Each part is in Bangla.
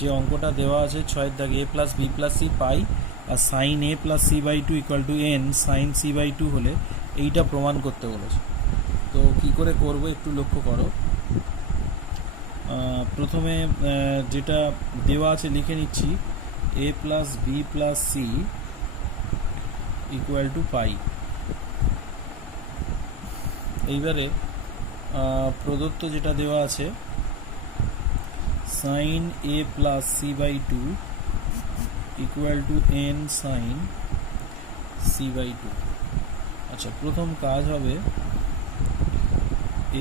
যে অঙ্কটা দেওয়া আছে 6 দাগে a plus B plus C pi আর sine a plus C by two equal to N sine C by two হলে এইটা প্রমাণ করতে বলেছে। তো কি করে করব একটু লক্ষ্য করো। প্রথমে যেটা দেওয়া আছে লিখে নিচ্ছি a plus B plus C equal to pi. এইবারে প্রদত্ত যেটা দেওয়া আছে sine a plus C by two equal to N sine C by two. আচ্ছা, প্রথম কাজ হবে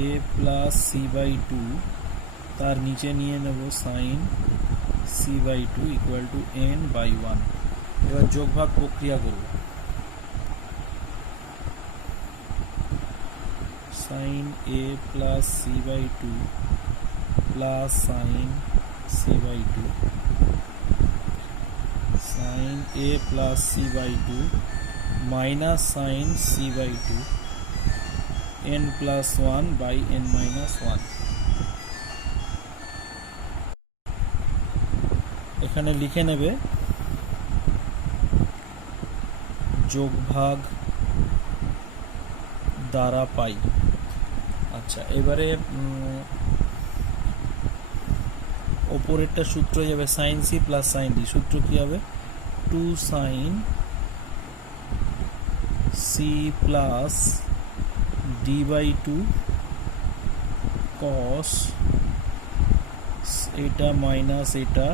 a plus C by two তার নিচে নিয়ে নেব sine C by two equal to N by one. এবার যোগভাগ প্রক্রিয়া করব। Sine a plus C by two plus sine C by two sine a plus C by two minus sine C by two N plus one by N minus one. এখানে লিখে নেবে যোগভাগ দ্বারা পাই। আচ্ছা, এবারে ওপরেরটা সূত্র যাবে sine C plus sine D. সূত্র কি হবে? Two sine C plus D by two cos এটা মাইনাস এটা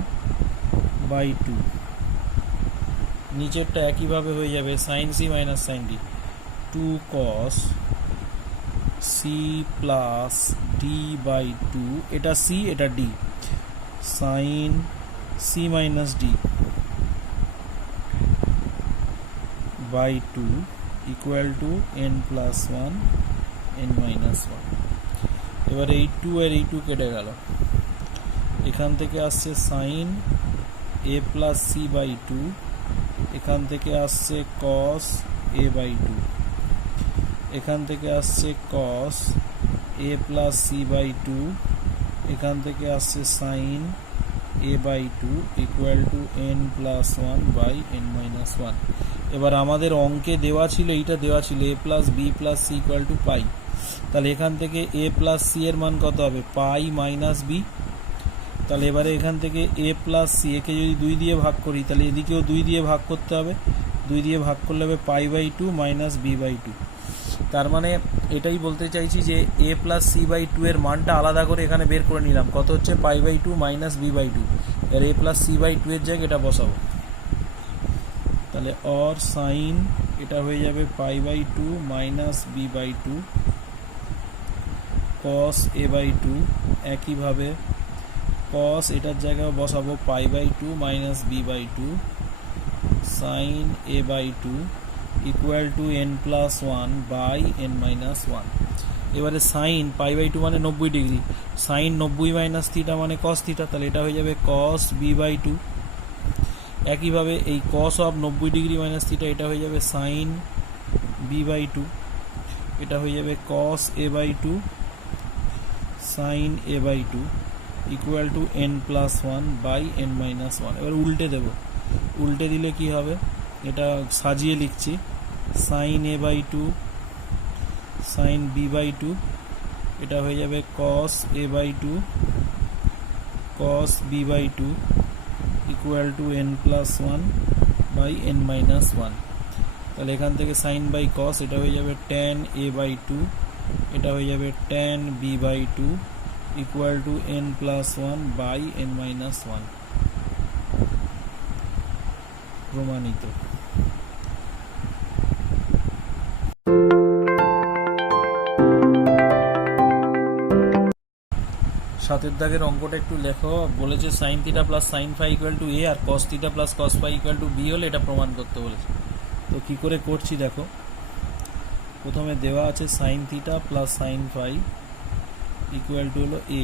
বাই টু। নিচেরটা একইভাবে হয়ে যাবে sine C minus sine D two cos C plus D by two, এটা সি এটা D, sine C minus D by two equal to N plus one N minus one. এবার এই টু আর এই টু কেটে গেল। এখান থেকে আসছে sine A plus C by two, এখান থেকে আসছে কস এ বাই টু, এখান থেকে আসছে cos A plus C by two, এখান থেকে আসছে sine A by two equal to N plus one by N minus one. এবার আমাদের অঙ্কে দেওয়া ছিল, এইটা দেওয়া ছিল A plus B plus C equal to pi. তাহলে এখান থেকে এ প্লাস সি এর মান কত হবে? পাই মাইনাস বি। তাহলে এবারে এখান থেকে এ প্লাস সি একে যদি 2 দিয়ে ভাগ করি তাহলে এদিকেও 2 দিয়ে ভাগ করতে হবে। 2 দিয়ে ভাগ করলে হবে pi by two minus B by two. তার মানে এটাই বলতে চাইছি যে A plus C by two এর মানটা আলাদা করে এখানে বের করে নিলাম। কত হচ্ছে? Pi by two minus B by two. এর A plus C by two এর জায়গায় এটা বসাবো। তাহলে অর সাইন এটা হয়ে যাবে pi by two minus B by two cos A by two. একইভাবে কস এটার জায়গায় বসাবো pi by two minus B by two sine A by two equal to N plus one by N minus one. এবারে সাইন পাই বাই টু মানে 90 ডিগ্রি, সাইন 90 মাইনাস থিটা মানে কস থিটা, তাহলে এটা হয়ে যাবে কস বি বাই টু। একইভাবে এই cos of 90 degree minus theta এটা হয়ে যাবে সাইন বি বাই টু, এটা হয়ে যাবে cos A by two sine A by two equal to N plus one by N minus one. এবার উল্টে দেব, উল্টে দিলে কি হবে? এটা সাজিয়ে লিখছি sine A by two sine B by two, এটা হয়ে যাবে cos A by two cos B by two equal to N plus one by N minus one. তাহলে এখান থেকে সাইন বাই কস এটা হয়ে যাবে ট্যান এ বাই টু, এটা হয়ে যাবে tan B by two equal to N plus one by N minus one. প্রমাণিত। সাতের দাগের অঙ্কটা একটু লেখো। বলেছে sine theta plus sine phi equal to A আর cos theta plus cos phi equal to B হলে এটা প্রমাণ করতে বলেছে। তো কি করে করছি দেখো। প্রথমে দেওয়া আছে sine theta plus sine phi equal to হলো এ,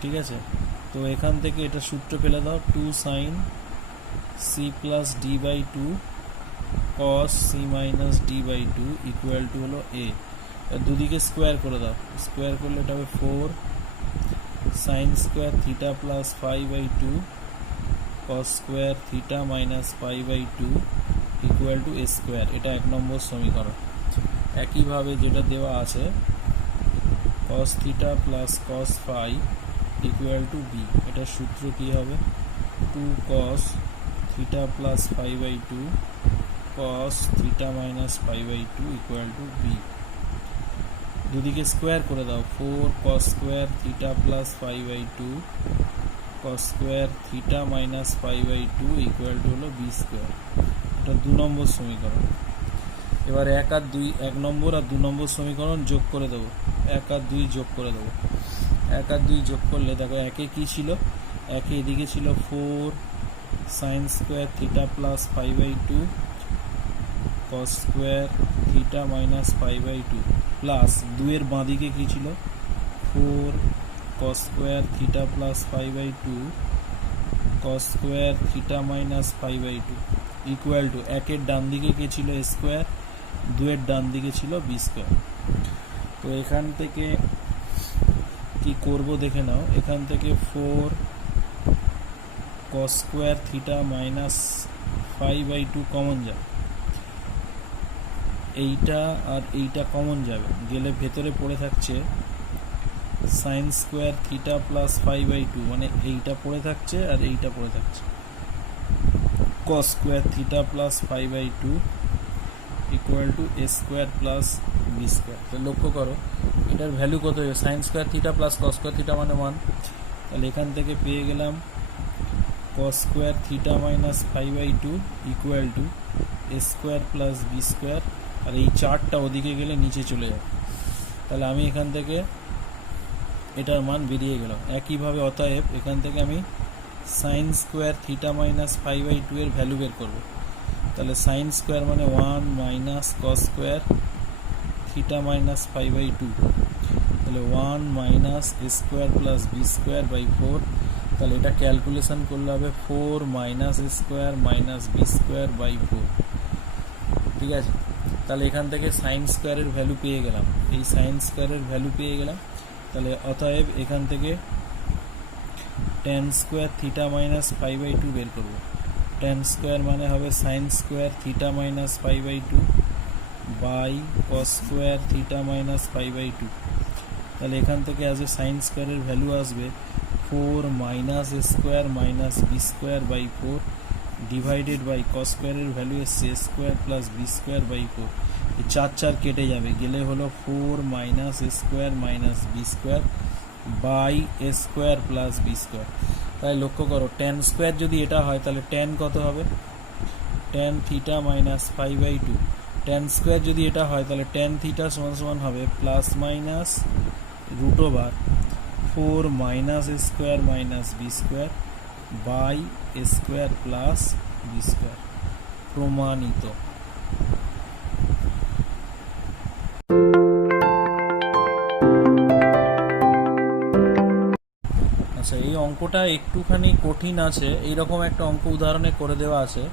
ঠিক আছে। তো এখান থেকে এটা সূত্র ফেলে দাও, two sine C plus D by two cos C minus D by two equal to হলো এ। দুদিকে স্কোয়ার করে দাও, স্কোয়ার করলে এটা হবে 4 sine square theta plus phi by two cos square theta minus phi by two equal to A square. এটা 1 নম্বর সমীকরণ। একইভাবে যেটা দেওয়া আছে cos theta plus cos phi equal to B, এটার সূত্র কী হবে? 2 cos theta plus phi by two cos theta minus phi by two equal to B. দুদিকে স্কোয়ার করে দাও, 4 cos square theta plus phi by two cos square theta minus phi by two equal to হলো বি স্কোয়ার। এটা 2 নম্বর সমীকরণ। এবার 1 আর 2, 1 নম্বর আর 2 নম্বর সমীকরণ যোগ করে দেবো, 1 আর 2 যোগ করে দেবো। 1 আর 2 যোগ করলে দেখো একে কী ছিল, একে এদিকে ছিল 4 sine square theta plus phi by two cos square theta minus phi by two plus 2-এর বাঁদিকে কী ছিল 4 cos square theta plus phi by two cos square theta minus phi by two equal to 1-এর ডান দিকে কী ছিল এ স্কোয়ার, 2-এর ডান দিকে ছিল বি স্কোয়ার। তো এখান থেকে কি করব দেখে নাও, এখান থেকে 4 cos square theta minus phi by two common যাবে, এইটা আর এইটা কমন যাবে, গেলে ভেতরে পড়ে থাকছে sine square theta plus phi by two, মানে এইটা পড়ে থাকছে আর এইটা পড়ে থাকছে cos square theta plus phi by two equal to A square plus B square. তো লক্ষ্য করো এটার ভ্যালু কত হবে, sine square theta plus cos square theta মানে 1, তাহলে এখান থেকে পেয়ে গেলাম cos square theta minus phi by two equal to A square plus B square, আর এই চারটা ওদিকে গেলে নিচে চলে যাবে, তাহলে আমি এখান থেকে এটার মান বেরিয়ে গেল। একইভাবে অতএব এখান থেকে আমি sine square theta minus phi by two এর ভ্যালু বের করব, তাহলে সাইন স্কোয়ার মানে 1 minus cos square theta minus phi by two, তাহলে 1 minus A square plus B square by 4, তাহলে এটা ক্যালকুলেশন করলে হবে 4 minus A square minus B square by 4। ঠিক আছে, তাহলে এখান থেকে সাইন স্কোয়ারের ভ্যালু পেয়ে গেলাম, এই সাইন স্কোয়ারের ভ্যালু পেয়ে গেলাম। তাহলে অতএব এখান থেকে tan square theta minus phi by two বের করবো। tan স্কোয়ার মানে হবে sine square theta minus phi by two by cos square theta minus phi by two, তাহলে এখান থেকে আজ সাইন স্কোয়ারের ভ্যালু আসবে 4 minus A square minus B square by 4 divided by cos স্কোয়ারের ভ্যালু এসছে A square plus B square by 4, এই 4 কেটে যাবে, গেলে হলো 4 minus A square minus B square by A square plus B square. তাই লক্ষ্য করো tan স্কোয়ার যদি এটা হয় তাহলে tan কত হবে, tan theta minus phi by two, tan square যদি এটা হয় তাহলে tan থিটা সমান সমান হবে plus minus root over 4 minus A square minus B square by A square plus B square. প্রমাণিত। আচ্ছা, এই অঙ্কটা একটুখানি কঠিন আছে, এইরকম একটা অঙ্ক উদাহরণে করে দেওয়া আছে,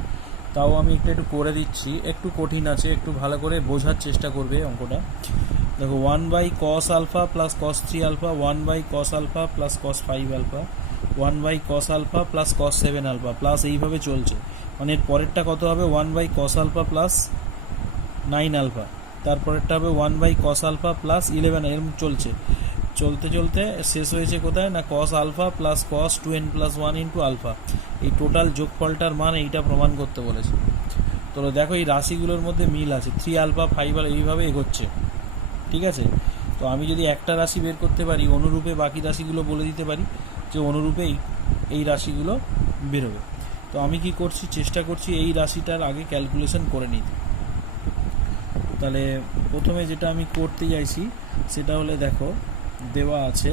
তাও আমি একটু করে দিচ্ছি, একটু কঠিন আছে, একটু ভালো করে বোঝার চেষ্টা করবে অঙ্কটা। দেখো 1 by cos alpha plus cos 3 alpha, 1 by cos alpha plus cos 5 alpha, 1 by cos alpha plus cos 7 alpha plus এইভাবে চলছে, মানে এর পরেরটা কত হবে 1 by cos alpha plus 9 alpha, তারপরেরটা হবে 1 বাই কস আলফা প্লাস 11, এরকম চলছে, চলতে চলতে শেষ হয়েছে কোথায় না cos alpha plus cos 2n plus 1 into alpha, এই টোটাল যোগফলটার মান এইটা প্রমাণ করতে বলেছে। তো দেখো এই রাশিগুলোর মধ্যে মিল আছে, 3 আলফা 5 আলফা এইভাবে এগোচ্ছে। ঠিক আছে, তো আমি যদি একটা রাশি বের করতে পারি, অনুরূপে বাকি রাশিগুলো বলে দিতে পারি যে অনুরূপেই এই রাশিগুলো বেরোবে। তো আমি কি করছি, চেষ্টা করছি এই রাশিটার আগে ক্যালকুলেশন করে নিতে। তাহলে প্রথমে যেটা আমি করতে চাইছি সেটা হলে দেখো দেওয়া আছে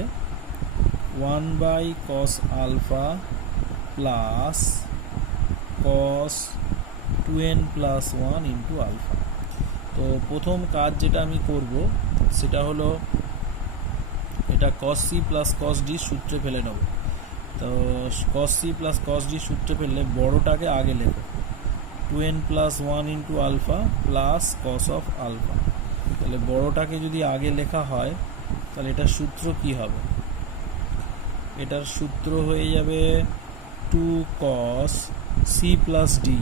1 by cos alpha plus cos 2n plus 1 into alpha. তো প্রথম কাজ যেটা আমি করব সেটা হলো এটা cos c plus cos d সূত্রে ফেলে নেব। তো cos c plus cos d সূত্রে ফেললে বড়টাকে আগে লেখো, 2n plus 1 into alpha plus cos of alpha. তাহলে বড়টাকে যদি আগে লেখা হয় তাহলে এটা সূত্র কি হবে, এটার সূত্র হয়ে যাবে 2 cos c plus D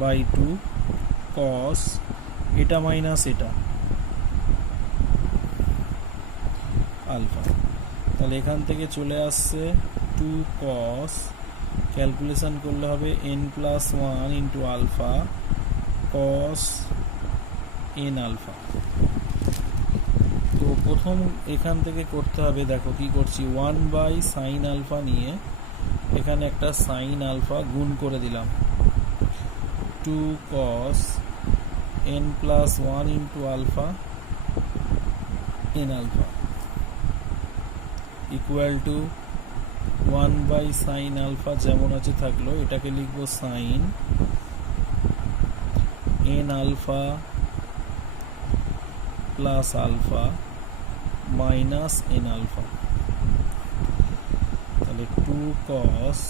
by 2 cos এটা মাইনাস এটা আলফা। তাহলে এখান থেকে চলে আসছে 2 cos, ক্যালকুলেশন করলে হবে n+1 into alpha cos n alpha. তো প্রথম এখান থেকে করতে হবে, দেখো কি করছি, 1/sin আলফা নিয়ে এখানে একটা sin আলফা গুণ করে দিলাম, 2 cos n+1 into alpha n alpha equal to 1/sin alpha যেমন আছে থাকলো, এটাকে লিখবো sin n alpha plus alpha minus n alpha. তাহলে 2 cos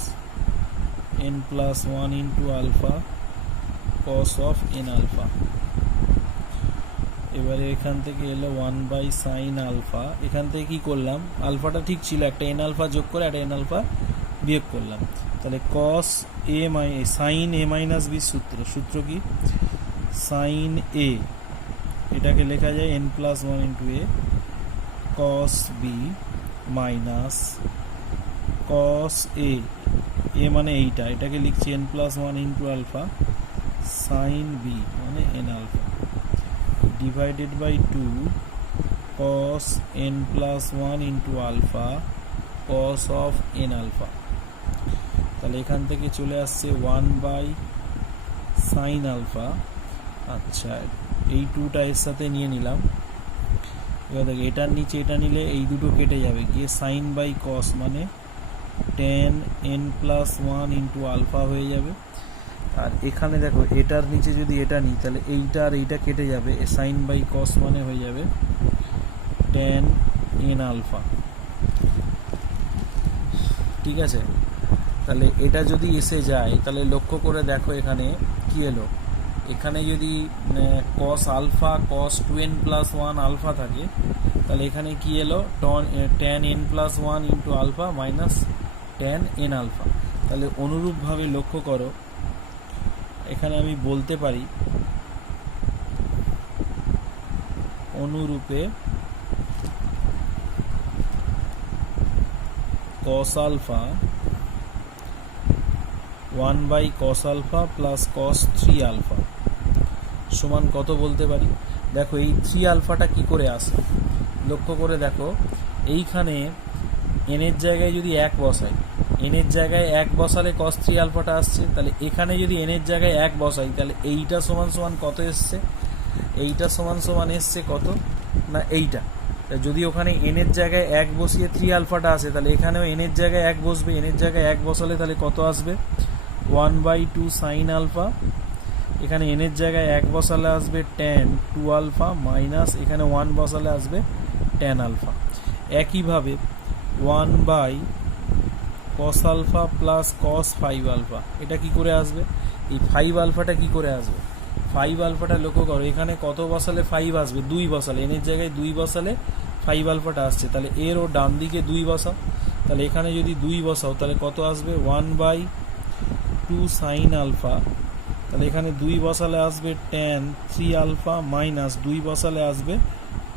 n+1 into alpha cos of n alpha. এবারে এখান থেকে এলো 1/sin আলফা, এখান থেকে কি করলাম, আলফাটা ঠিক ছিল, একটা n আলফা যোগ করে একটা n আলফা বিয়োগ করলাম। তাহলে cos a sin a minus b সূত্র কি, sin a এটাকে লেখা যায় n+1 into a cos b minus cos a মানে এইটা, এটাকে লিখছি n+1 into alpha sin b মানে n alpha divided by 2 cos n+1 into alpha cos of n alpha. তাহলে এখান থেকে চলে আসছে 1/sin আলফা। আচ্ছা, এই 2টা এর সাথে নিয়ে নিলাম। এবার দেখো এটার নিচে এটা নিলে এই দুটো কেটে যাবে, গিয়ে sin বাই cos মানে tan n+1 ইন্টু আলফা হয়ে যাবে। আর এখানে দেখো এটার নিচে যদি এটা নিই তাহলে এইটা আর এইটা কেটে যাবে, sin বাই cos মানে হয়ে যাবে tan n আলফা। ঠিক আছে, তাহলে এটা যদি এসে যায় তাহলে লক্ষ্য করে দেখো এখানে কি এলো, এখানে যদি cos alpha cos 2n+1 alpha থাকে তাহলে এখানে কি এলো, tan n+1 into alpha minus tan n alpha. তাহলে অনুরূপভাবে লক্ষ্য করো এখানে আমি বলতে পারি অনুরূপে cos alpha 1/cos alpha plus cos 3 alpha সমান কত বলতে পারি। দেখো এই 3 আলফাটা কি করে আসে, লক্ষ্য করে দেখো এইখানে n এর জায়গায় যদি 1 বসাই, n এর জায়গায় 1 বসালে cos 3 আলফাটা আসছে। তাহলে এখানে যদি n এর জায়গায় 1 বসাই তাহলে এইটা সমান সমান কত এসছে, এইটা সমান সমান এসছে কত না এইটা। যদি ওখানে n এর জায়গায় 1 বসিয়ে 3 আলফাটা আসে তাহলে এখানেও n এর জায়গায় 1 বসবে, n এর জায়গায় 1 বসালে তাহলে কত আসবে 1/2 sin আলফা। এখানে n এর জায়গায় 1 বসালে আসবে tan 2 আলফা মাইনাস এখানে 1 বসালে আসবে tan আলফা। একইভাবে 1/cos alpha plus cos 5 alpha এটা কি করে আসবে, এই 5 আলফাটা কি করে আসবে, 5 আলফাটা লক্ষ্য করো এখানে কত বসালে 5 আসবে, 2 বসালে, n এর জায়গায় 2 বসালে 5 আলফাটা আসছে। তাহলে এর ও ডান দিকে 2 বসাও, তাহলে এখানে যদি 2 বসাও তাহলে কত আসবে 1/2 sin আলফা। তাহলে এখানে 2 বসালে আসবে tan 3 আলফা মাইনাস 2 বসালে আসবে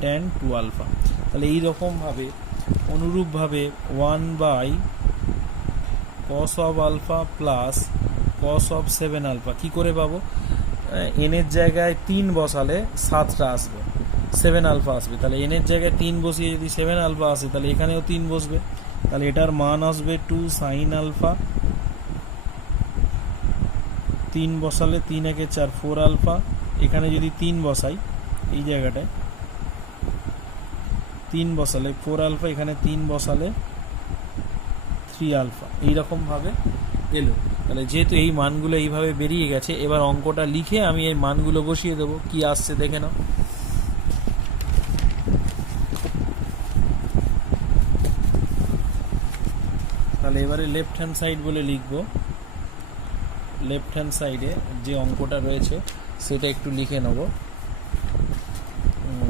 tan 2 আলফা। তাহলে এইরকমভাবে অনুরূপভাবে 1/cos of alpha plus cos of 7 alpha কী করে পাবো, n এর জায়গায় 3 বসালে 7টা আসবে, 7 আলফা আসবে। তাহলে n এর জায়গায় 3 বসিয়ে যদি 7 আলফা আসে তাহলে এখানেও 3 বসবে, তাহলে এটার মান আসবে 2 sin আলফা। 3 বসালে 3 একে 4 4 আলফা, এখানে যদি 3 বসাই এই জায়গাটায় 3 বসালে 4 আলফা, এখানে 3 বসালে 3 আলফা, এইরকমভাবে এলো। তাহলে যেহেতু এই মানগুলো এইভাবে বেরিয়ে গেছে, এবার অঙ্কটা লিখে আমি এই মানগুলো বসিয়ে দেবো, কি আসছে দেখে নাও। তাহলে এবারে লেফট হ্যান্ড সাইড বলে লিখবো, লেফট হ্যান্ড সাইডে যে অঙ্কটা রয়েছে সেটা একটু লিখে নেব।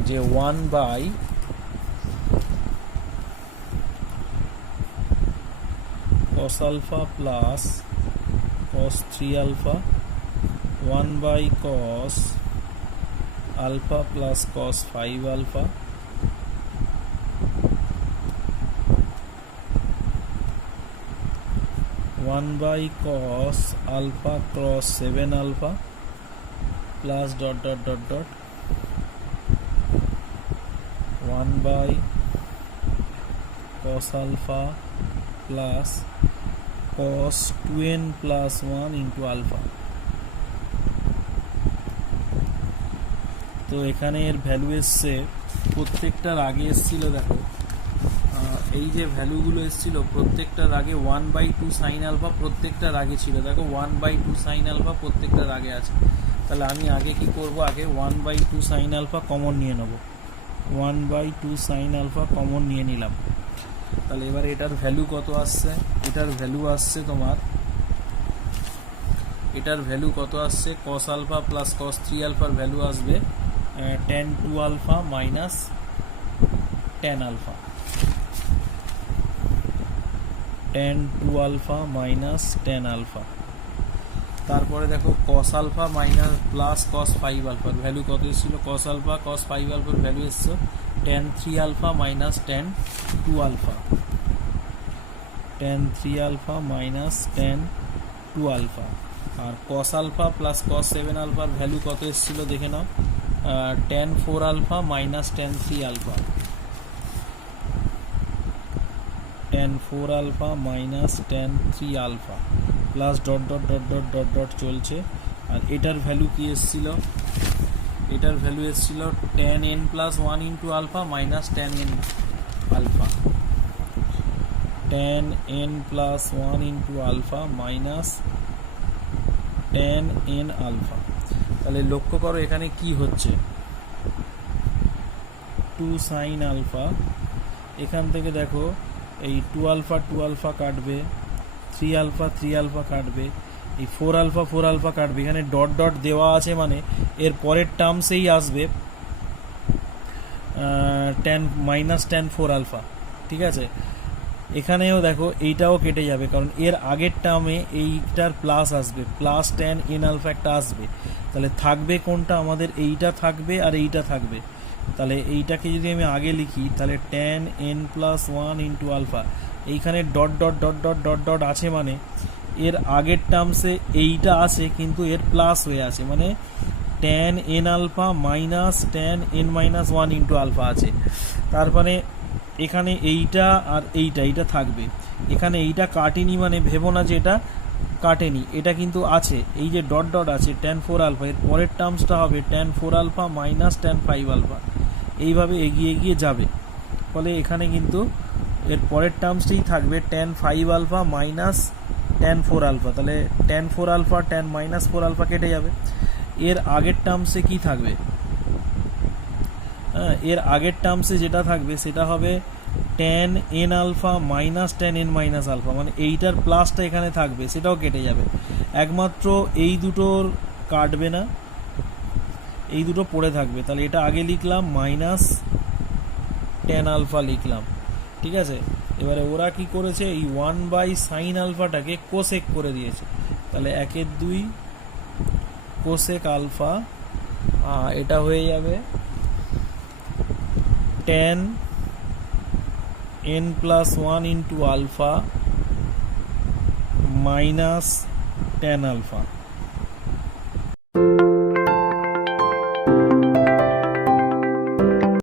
যে 1 by cos alpha plus cos 3 alpha, 1 by cos alpha plus cos 5 alpha, one by cos alpha cross 7 alpha plus dot dot dot dot 1 by cos alpha plus cos 2n plus 1 into alpha। তো এখানে এর ভ্যালু এসছে, প্রত্যেকটার আগে এসছিল দেখো এই যে ভ্যালুগুলো এসছিল প্রত্যেকটার আগে 1/2 সাইন আলফা প্রত্যেকটার আগে ছিল, দেখো 1/2 সাইন আলফা প্রত্যেকটার আগে আছে। তাহলে আমি আগে কি করব, আগে 1/2 সাইন আলফা কমন নিয়ে নেব, 1/2 সাইন আলফা কমন নিয়ে নিলাম। তাহলে এবার এটার ভ্যালু কত আসছে, এটার ভ্যালু আসছে তোমার, এটার ভ্যালু কত আসছে, cos আলফা প্লাস cos 3 আলফার ভ্যালু আসবে tan 2 alpha minus tan alpha, tan 2 alpha minus tan alpha. তারপরে দেখো cos alpha minus plus cos 5 আলফার ভ্যালু কত এসেছিল, cos আলফা cos 5 আলফার ভ্যালু এসছে tan 3 alpha minus tan 2 alpha, tan 3 alpha minus tan 2 alpha. আর cos আলফা প্লাস cos 7 আলফার ভ্যালু কত এসেছিল দেখে নাও, tan 4 alpha minus tan 3 alpha, tan 4 alpha minus tan 3 alpha plus dot dot dot dot dot dot চলছে। আর এটার ভ্যালু কি এসেছিল, এটার ভ্যালু এসেছিল tan n plus 1 into alpha minus tan n alpha, tan n plus 1 into alpha minus tan n alpha. তাহলে লক্ষ্য করো এখানে কি হচ্ছে, 2 সাইন আলফা, এখান থেকে দেখো এই 2 আলফা কাটবে, 3 আলফা কাটবে, এই 4 আলফা কাটবে, এখানে ডট ডট দেওয়া আছে মানে এর পরের টার্মসেই আসবে মাইনাস tan 4 আলফা, ঠিক আছে। এখানেও দেখো এইটাও কেটে যাবে কারণ এর আগের টার্মে এইটার প্লাস আসবে, প্লাস tan n আলফা একটা আসবে, তাহলে থাকবে কোনটা আমাদের, এইটা থাকবে আর এইটা থাকবে। তাহলে এইটাকে যদি আমি আগে লিখি তাহলে tan n plus 1 into alpha, এইখানে dot dot dot dot dot dot আছে মানে এর আগের টার্মসে এইটা আছে কিন্তু এর প্লাস হয়ে আছে, মানে tan n alpha minus tan n minus 1 into alpha আছে। তারপরে এখানে এইটা আর এইটা থাকবে, এখানে এইটা কাটেনি মানে ভেবো না যে এটা কাটেনি, এটা কিন্তু আছে, এই যে ডট ডট আছে tan 4 আলফা, এর পরের টার্মসটা হবে tan 4 alpha minus tan 5 alpha, এইভাবে এগিয়ে যাবে। ফলে এখানে কিন্তু এর পরের টার্মসটাই থাকবে tan 5 alpha minus tan 4 alpha, তাহলে tan 4 alpha tan minus 4 alpha কেটে যাবে। এর আগের টার্মসে কি থাকবে, এর আগের টার্মসে যেটা থাকবে সেটা হবে tan n alpha minus tan n minus alpha, মানে এইটার প্লাসটা এখানে থাকবে, সেটাও কেটে যাবে। একমাত্র এই দুটোর কাটবে না, এই দুটো পড়ে থাকবে। তাহলে এটা আগে লিখলাম মাইনাস tan আলফা লিখলাম, ঠিক আছে। এবারে ওরা কি করেছে, এই 1 বাই সাইন আলফাটাকে কোসেক করে দিয়েছে, তাহলে 1/2 কোসেক আলফা, এটা হয়ে যাবে tan n plus 1 into alpha minus tan alpha.